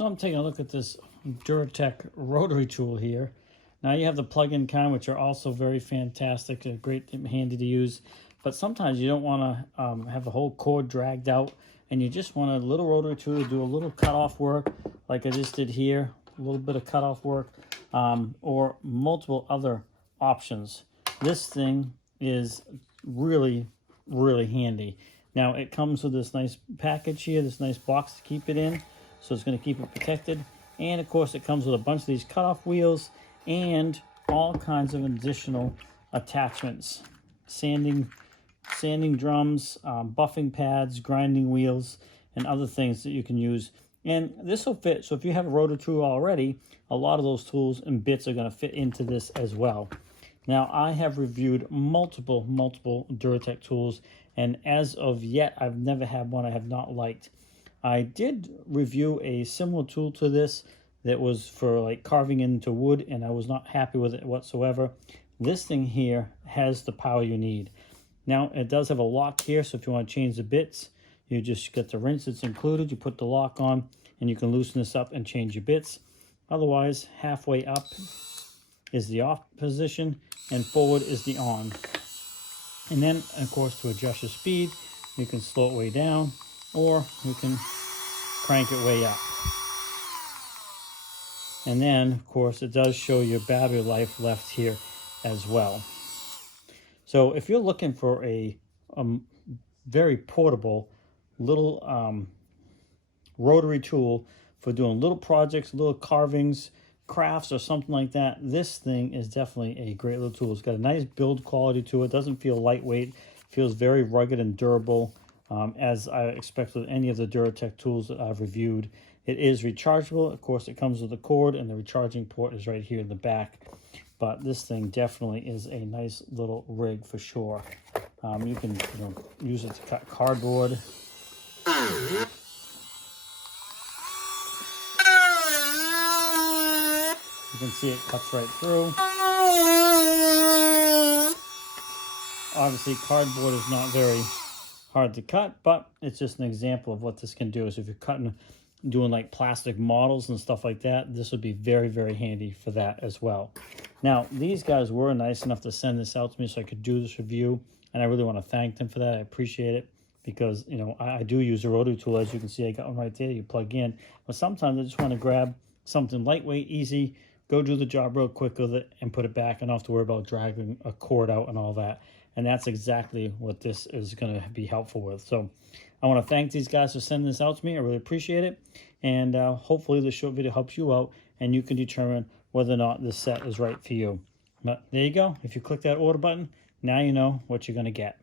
So I'm taking a look at this DURATECH rotary tool here. Now you have the plug-in kind, which are also very fantastic, great, handy to use. But sometimes you don't want to have the whole cord dragged out, and you just want a little rotary tool to do a little cut-off work, like I just did here, a little bit of cut-off work, or multiple other options. This thing is really, really handy. Now it comes with this nice package here, this nice box to keep it in. So it's going to keep it protected. And of course it comes with a bunch of these cutoff wheels and all kinds of additional attachments. Sanding drums, buffing pads, grinding wheels, and other things that you can use. And this will fit. So if you have a rotary tool already, a lot of those tools and bits are going to fit into this as well. Now I have reviewed multiple DURATECH tools, and as of yet I've never had one I have not liked. I did review a similar tool to this that was for like carving into wood, and I was not happy with it whatsoever. This thing here has the power you need. Now it does have a lock here, so if you want to change the bits, you just get the wrench that's included, you put the lock on, and you can loosen this up and change your bits. Otherwise, halfway up is the off position and forward is the on. And then of course to adjust your speed, you can slow it way down, or you can crank it way up. And then of course it does show your battery life left here as well. So if you're looking for a very portable little rotary tool for doing little projects, little carvings, crafts, or something like that, this thing is definitely a great little tool. It's got a nice build quality to it. Doesn't feel lightweight, feels very rugged and durable. As I expect with any of the DURATECH tools that I've reviewed. It is rechargeable. Of course, it comes with a cord, and the recharging port is right here in the back. But this thing definitely is a nice little rig for sure. You can use it to cut cardboard. You can see it cuts right through. Obviously, cardboard is not very hard to cut, but it's just an example of what this can do. So if you're doing like plastic models and stuff like that, this would be very, very handy for that as well. Now, these guys were nice enough to send this out to me so I could do this review, and I really want to thank them for that. I appreciate it, because I do use a rotary tool. As you can see, I got one right there you plug in, but sometimes I just want to grab something lightweight, easy, go do the job real quick with it and put it back, and not have to worry about dragging a cord out and all that. And that's exactly what this is going to be helpful with. So I want to thank these guys for sending this out to me. I really appreciate it. And hopefully this short video helps you out, and you can determine whether or not this set is right for you. But there you go. If you click that order button, now you know what you're going to get.